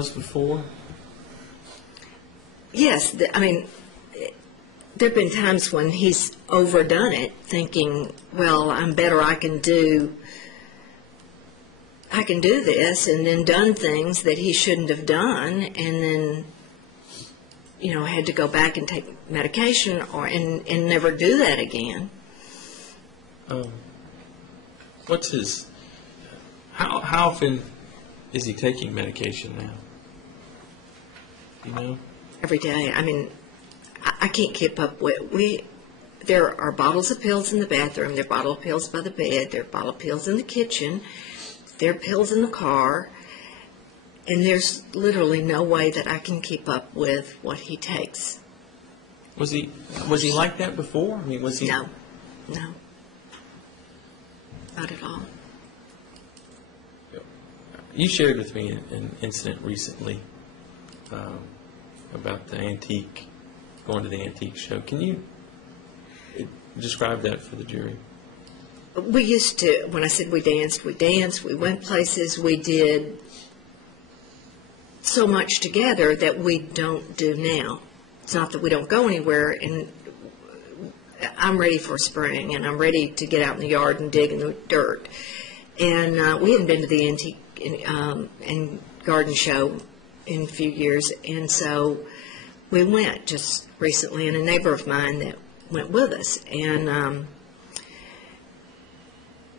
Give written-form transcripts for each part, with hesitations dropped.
was before? Yes, I mean, there have been times when he's overdone it, thinking, well, I'm better, I can do this, and then done things that he shouldn't have done, and then, you know, had to go back and take medication and never do that again. What's his, how often is he taking medication now? You know? Every day. I mean, I can't keep up with, there are bottles of pills in the bathroom, there are bottle of pills by the bed, there are bottle of pills in the kitchen, there are pills in the car, and there's literally no way that I can keep up with what he takes. Was he like that before? I mean, was he? No, not at all. You shared with me an incident recently about the antique, going to the antique show. Can you describe that for the jury? We used to, when I said we danced, we went places, we did so much together that we don't do now. It's not that we don't go anywhere, and I'm ready for spring, and I'm ready to get out in the yard and dig in the dirt. And we hadn't been to the antique and garden show in a few years, and so we went just recently, and a neighbor of mine that went with us, and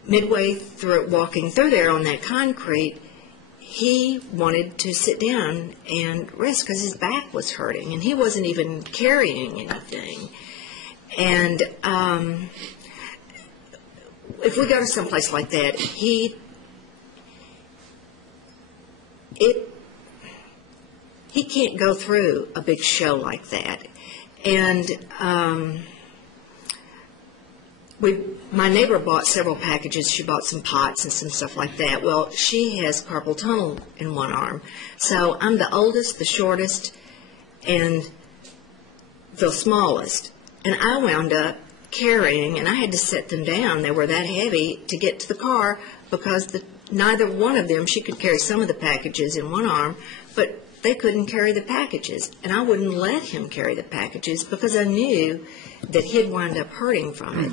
midway through walking through there on that concrete, he wanted to sit down and rest because his back was hurting, and he wasn't even carrying anything. And if we go to someplace like that, he can't go through a big show like that. And my neighbor bought several packages. She bought some pots and some stuff like that. Well, she has carpal tunnel in one arm. So I'm the oldest, the shortest, and the smallest. And I wound up carrying, and I had to set them down. They were that heavy to get to the car because neither one of them, she could carry some of the packages in one arm, but they couldn't carry the packages. And I wouldn't let him carry the packages because I knew that he'd wind up hurting from it.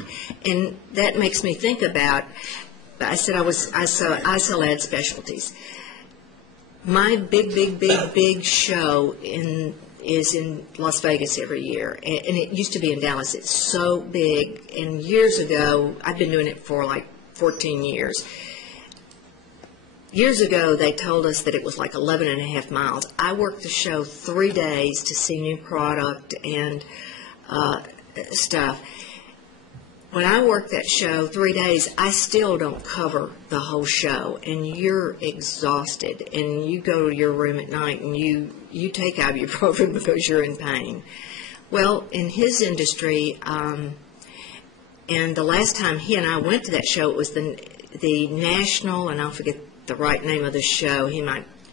And that makes me think about, I said I sell ad specialties. My big show is in Las Vegas every year, and it used to be in Dallas. It's so big, and years ago, I've been doing it for like 14 years. Years ago, they told us that it was like 11 and a half miles. I worked the show 3 days to see new product and stuff. When I work that show 3 days, I still don't cover the whole show, and you're exhausted, and you go to your room at night and you take ibuprofen because you're in pain. Well, in his industry, and the last time he and I went to that show, it was the national, and I'll forget the right name of the show, he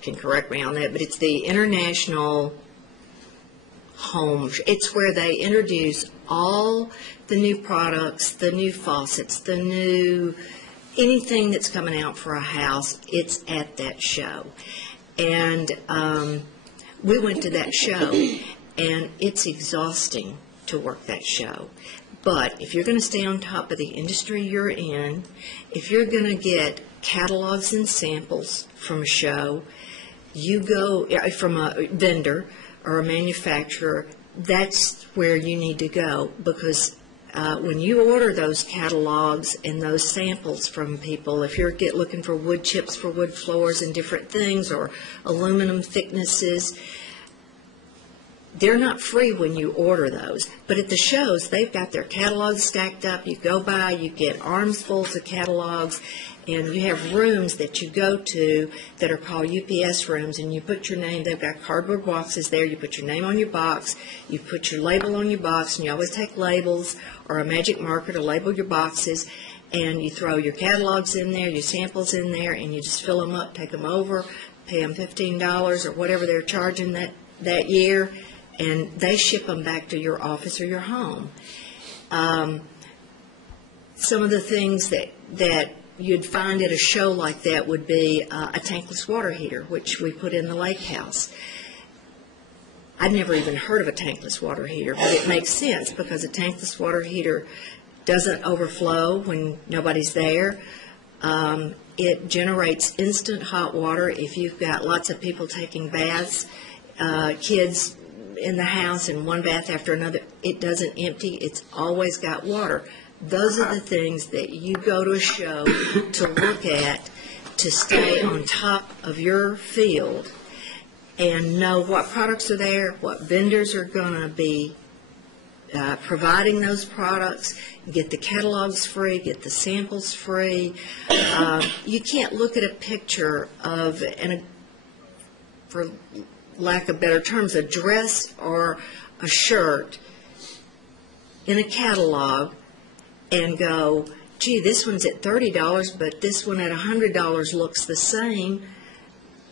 can correct me on that, but it's the International Home. It's where they introduce all the new products, the new faucets, the new anything that's coming out for a house. It's at that show, and we went to that show, and it's exhausting to work that show. But if you're going to stay on top of the industry you're in, if you're going to get catalogs and samples from a show, you go from a vendor or a manufacturer, that's where you need to go, because when you order those catalogs and those samples from people, if you're looking for wood chips for wood floors and different things, or aluminum thicknesses, they're not free when you order those. But at the shows, they've got their catalogs stacked up. You go by, you get armsfuls of catalogs, and you have rooms that you go to that are called UPS rooms, and you put your name. They've got cardboard boxes there. You put your name on your box. You put your label on your box, and you always take labels or a magic marker to label your boxes, and you throw your catalogs in there, your samples in there, and you just fill them up, take them over, pay them $15 or whatever they're charging that year, and they ship them back to your office or your home. Some of the things that you'd find at a show like that would be a tankless water heater, which we put in the lake house. I'd never even heard of a tankless water heater, but it makes sense because a tankless water heater doesn't overflow when nobody's there. It generates instant hot water if you've got lots of people taking baths, kids in the house in one bath after another. It doesn't empty. It's always got water. Those are the things that you go to a show to look at to stay on top of your field and know what products are there, what vendors are going to be providing those products, get the catalogs free, get the samples free. You can't look at a picture of, for lack of better terms, a dress or a shirt in a catalog and go, gee, this one's at $30, but this one at $100 looks the same.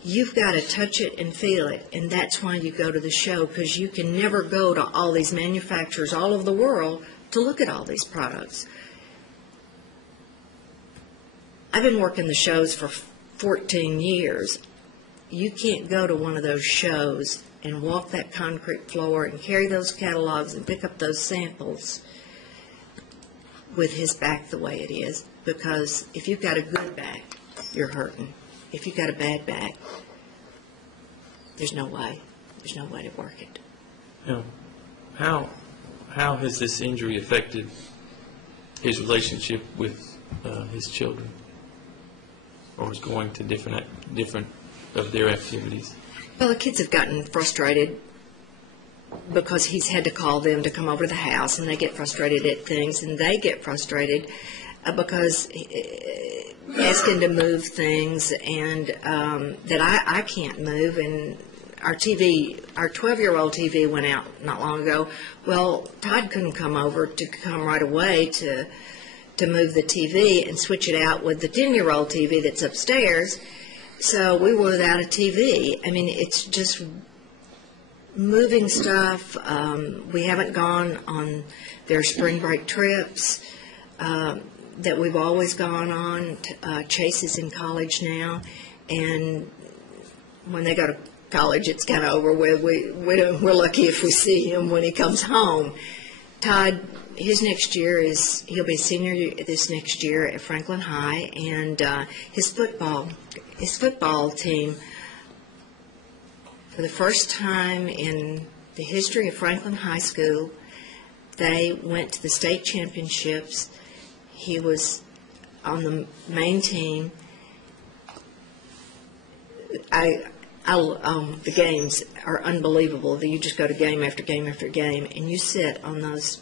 You've got to touch it and feel it, and that's why you go to the show, because you can never go to all these manufacturers all over the world to look at all these products. I've been working the shows for 14 years. You can't go to one of those shows and walk that concrete floor and carry those catalogs and pick up those samples with his back the way it is, because if you've got a good back, you're hurting. If you've got a bad back, there's no way. There's no way to work it. Now, how has this injury affected his relationship with his children, or is going to different of their activities? Well, the kids have gotten frustrated because he's had to call them to come over to the house, and they get frustrated at things, and they get frustrated because asking to move things and that I can't move, and our 12-year-old TV went out not long ago. Well, Todd couldn't come over to come right away to move the TV and switch it out with the 10-year-old TV that's upstairs, so we were without a TV. I mean, it's just moving stuff. We haven't gone on their spring break trips that we've always gone on. Chase is in college now, and when they go to college, it's kind of over with. We're lucky if we see him when he comes home. Todd, his next year he'll be a senior this next year at Franklin High, and his football team, for the first time in the history of Franklin High School, they went to the state championships. He was on the main team. The games are unbelievable. You just go to game after game after game, and you sit on those.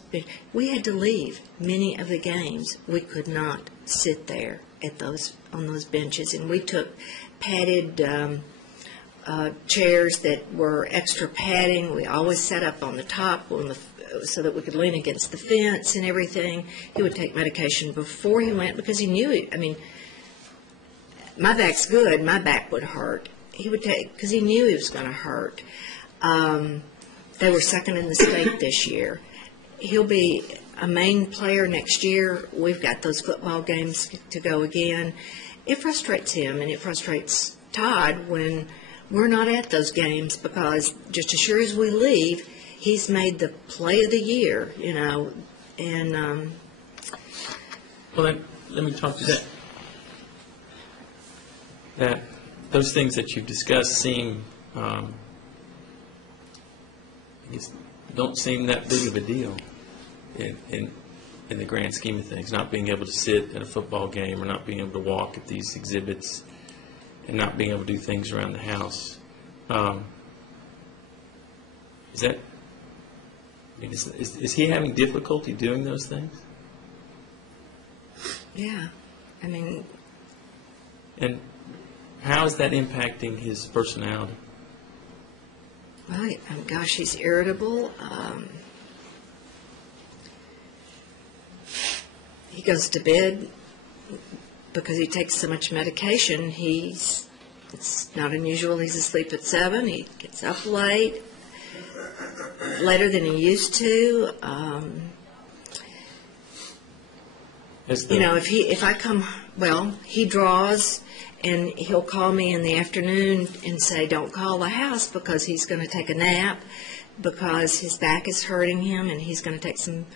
We had to leave many of the games. We could not sit there on those benches, and we took padded chairs that were extra padding. We always sat up on the top so that we could lean against the fence and everything. He would take medication before he went because he knew it. I mean, my back's good. My back would hurt. He would take, because he knew he was going to hurt. They were second in the state this year. He'll be a main player next year. We've got those football games to go again. It frustrates him, and it frustrates Todd when we're not at those games, because just as sure as we leave, he's made the play of the year, and well, let me talk to that those things that you've discussed seem, I guess, don't seem that big of a deal in the grand scheme of things. Not being able to sit at a football game, or not being able to walk at these exhibits, and not being able to do things around the house. Is he having difficulty doing those things? Yeah, I mean. And how is that impacting his personality? Well, gosh, he's irritable. He goes to bed because he takes so much medication. It's not unusual. He's asleep at 7. He gets up later than he used to. You know, if I come, well, he draws, and he'll call me in the afternoon and say, don't call the house because he's going to take a nap, because his back is hurting him, and he's going to take some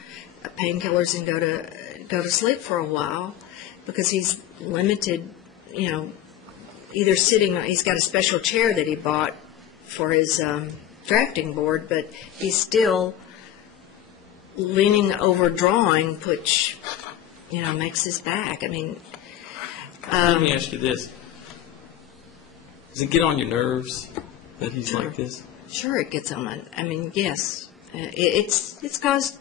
painkillers and go to sleep for a while, because he's limited, you know, either sitting, he's got a special chair that he bought for his drafting board, but he's still leaning over drawing, which, you know, makes his back. I mean, let me ask you this. Does it get on your nerves that he's sure. like this? Sure, it gets on my, I mean, yes. It's caused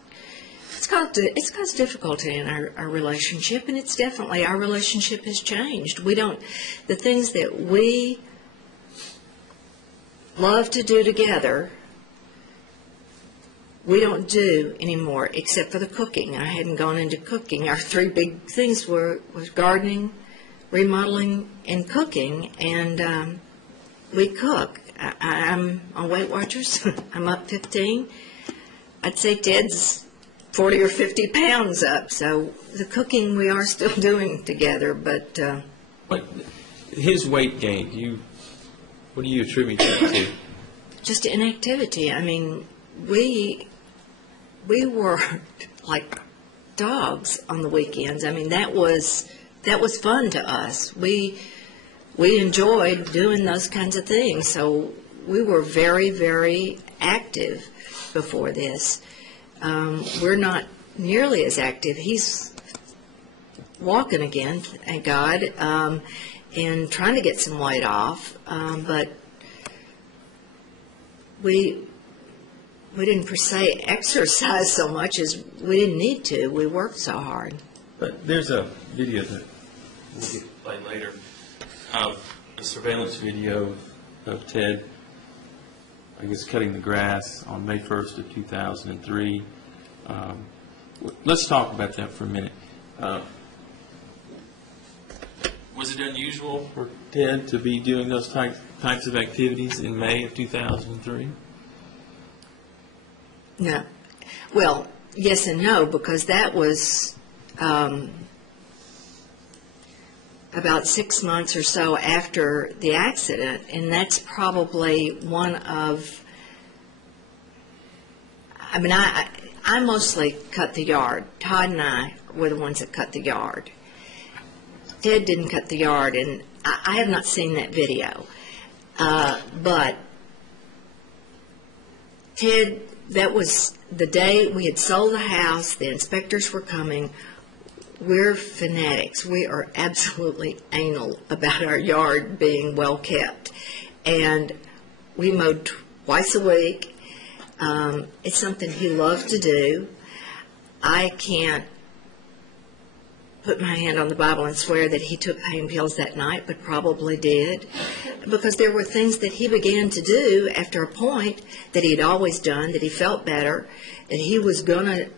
difficulty in our relationship, and it's definitely, our relationship has changed. The things that we love to do together, we don't do anymore, except for the cooking. I hadn't gone into cooking. Our three big things was gardening, remodeling, and cooking, and we cook. I'm on Weight Watchers. I'm up 15. I'd say Ted's 40 or 50 pounds up, so the cooking we are still doing together, but... What, his weight gain, what do you attribute that to? Just inactivity. I mean, we were like dogs on the weekends. I mean, that was fun to us. We enjoyed doing those kinds of things, so we were very, very active before this. We're not nearly as active. He's walking again, thank God, and trying to get some weight off, but we didn't per se exercise so much as we didn't need to. We worked so hard. But there's a video that we'll get to play later, a surveillance video of Ted, I guess, cutting the grass on May 1st of 2003. Let's talk about that for a minute. Was it unusual for Ted to be doing those types of activities in May of 2003? No. Well, yes and no, because that was about 6 months or so after the accident, and that's probably one of, I mean, I mostly cut the yard. Todd and I were the ones that cut the yard. Ted didn't cut the yard, and I have not seen that video. But Ted, that was the day we had sold the house, the inspectors were coming. We're fanatics. We are absolutely anal about our yard being well kept. And we mowed twice a week. It's something he loved to do. I can't put my hand on the Bible and swear that he took pain pills that night, but probably did, because there were things that he began to do after a point that he had always done, that he felt better, that he was going to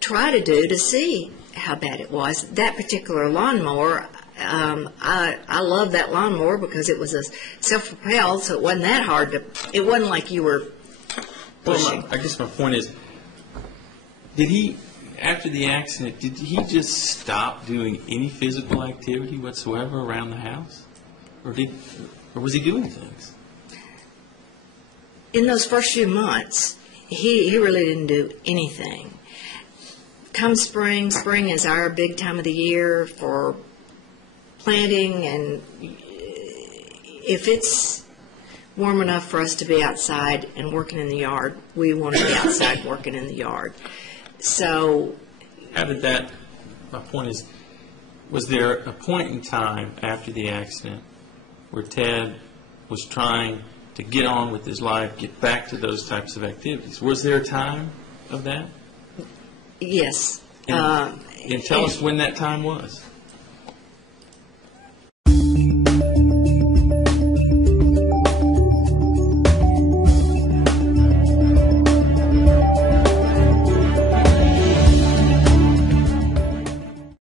try to do to see how bad it was. That particular lawnmower, I love that lawnmower because it was a self-propelled, so it wasn't that hard to, it wasn't like you were pushing. Well, I guess my point is, did he, after the accident, did he just stop doing any physical activity whatsoever around the house? Or was he doing things? In those first few months, he really didn't do anything. Come spring is our big time of the year for planting, and if it's warm enough for us to be outside and working in the yard, we want to be outside working in the yard. So, how did that, my point is, was there a point in time after the accident where Ted was trying to get on with his life, get back to those types of activities? Was there a time of that? Yes. And tell us when that time was.